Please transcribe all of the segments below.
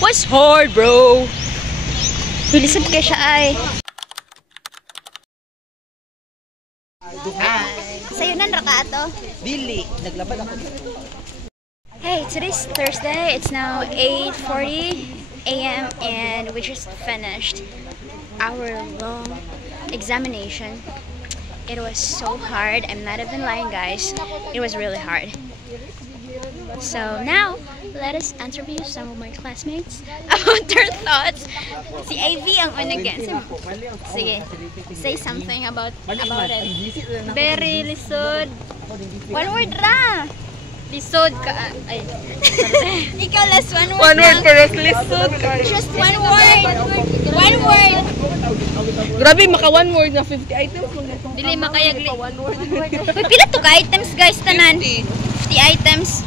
was hard, bro. Bilisod ka siya ay. Sa'yo nan raka ato? Dili, naglabad ako. Hey, today's Thursday. It's now 8:40 a.m. and we just finished our long examination. It was so hard. I'm not even lying, guys. It was really hard. So now, let us interview some of my classmates about their thoughts. Si Ivy ang unag-guess. Sige, say something about it. Very lisod. One word ra. Lisod ka. Ay. Ikaw last one word. One word pero lisod. Just one word. One word. Grabe, maka one word na 50 items. Dili makayag. Uy, pila to ka items, guys, tanan? 50 items.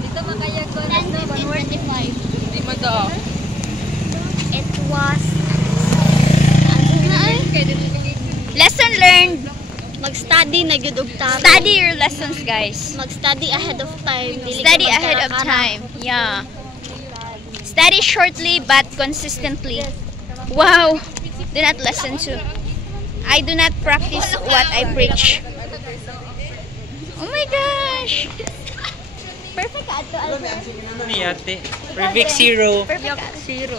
Dito makayag ko na 1 word 25. Di magdao. It was lesson learned. Mag-study na gyud og tama. Study your lessons, guys. Mag-study ahead of time. Study ahead of time. Yeah. Study shortly but consistently. Wow. Do not listen to. I do not practice what I preach. Oh my gosh. Perfect ato, Albert. Perfect zero. Perfect zero.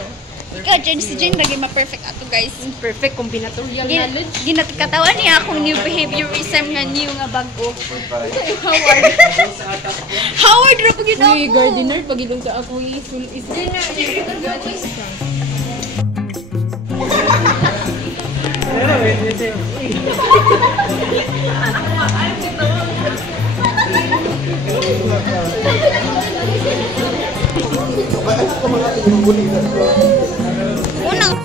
Ikaw, Jen, si Jen, naging ma-perfect ato, guys. Perfect combinatorial knowledge. Ginatikatawan niya akong new behaviorism nga new nga bago. Howard. Howard, ra pag yun ako. Uy, gardener, pag ilong sa ako is Unang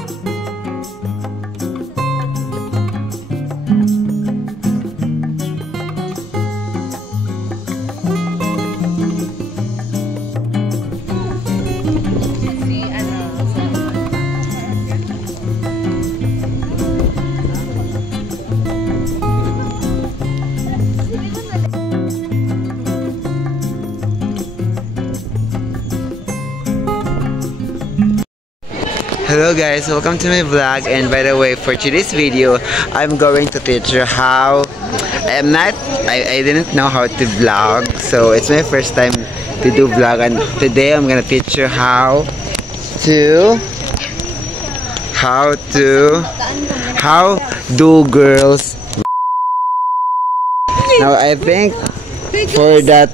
Hello guys, welcome to my vlog, and by the way, for today's video I'm going to teach you how I didn't know how to vlog, so it's my first time to do vlog, and today I'm gonna teach you how do girls. Now I think for that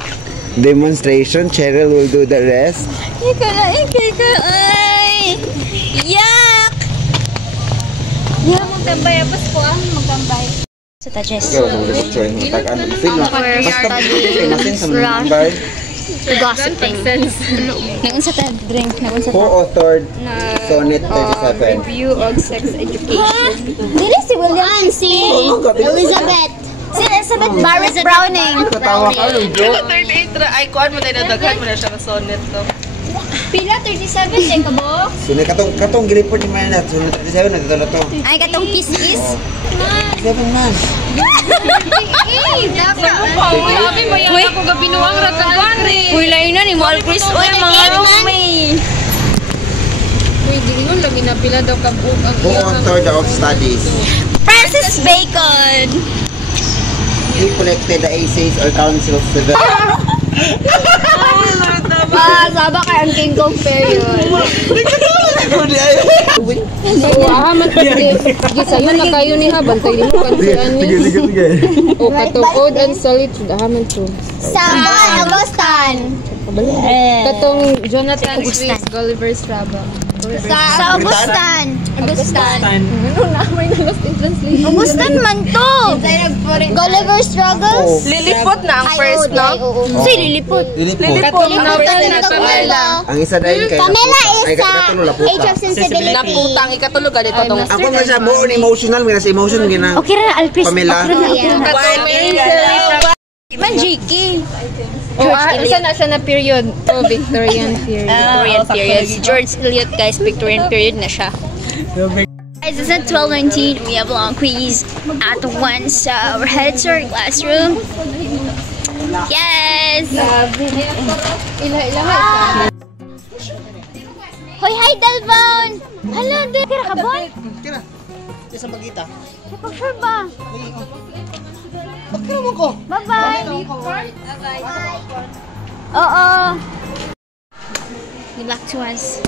demonstration Cheryl will do the rest. Yak! Hindi mo magtambay. Apos po magtambay. Sa Tajes. Gossiping. Nagun sa drink. Who authored Sonnet 37? Review of sex education. Dili si William si Elizabeth. Si Elizabeth Barrett Browning. Katawa ka, joke. 38 ra. Ay, kuhan mo tayo na daghan mo na siya ng sonnet to. Pila 37 eh kabo? Sunod katong gilipod ni Manat. Sunod 37 na dito na to. Ay katong kiss-kiss. 7 man. Sabi mo yan ako gabinuang ratagan eh. Uy, layo na ni Mal Chris. Uy, mga roommate. Uy, gingon lagi na pila daw kabuk ang Who authored the of studies? Francis Bacon. He collected the essays or councils of the... Saba kay ang King Kong period. ahaman pa gisayo na kayo ni ha bantay mo kansian ni. O katungod and solitude ahaman to. Sa Augustan. Katong Jonathan Swift Gulliver's Travels. Sa Augustan. Ano na may lost in translation. Augustan man to. Gulliver's Struggles. Lilipot na ang first no. Si Lilipot. Lilipot na Camilla. Ang isa dahil kay... Camilla Ay, is sa katulog na puta. Age of Sensibility. naputang ikatulog dito tong. Ako nga siya mo emotional, may nasa emotion gina. Okay ra, Alpis. Pamela. Man, JK. Isa na siya na period. Oh, Victorian period. Victorian period. George Eliot, guys, Victorian period na siya. Guys, it's at 12:19. We have a long quiz at 1, so we're headed to our classroom. Yes! Hoy, hi, Delvon! Hala, Kira ka, boy? Kira. Isa magita. Pag-sure ba? Pagkira mo ko. Bye-bye! Oo! Good luck to us.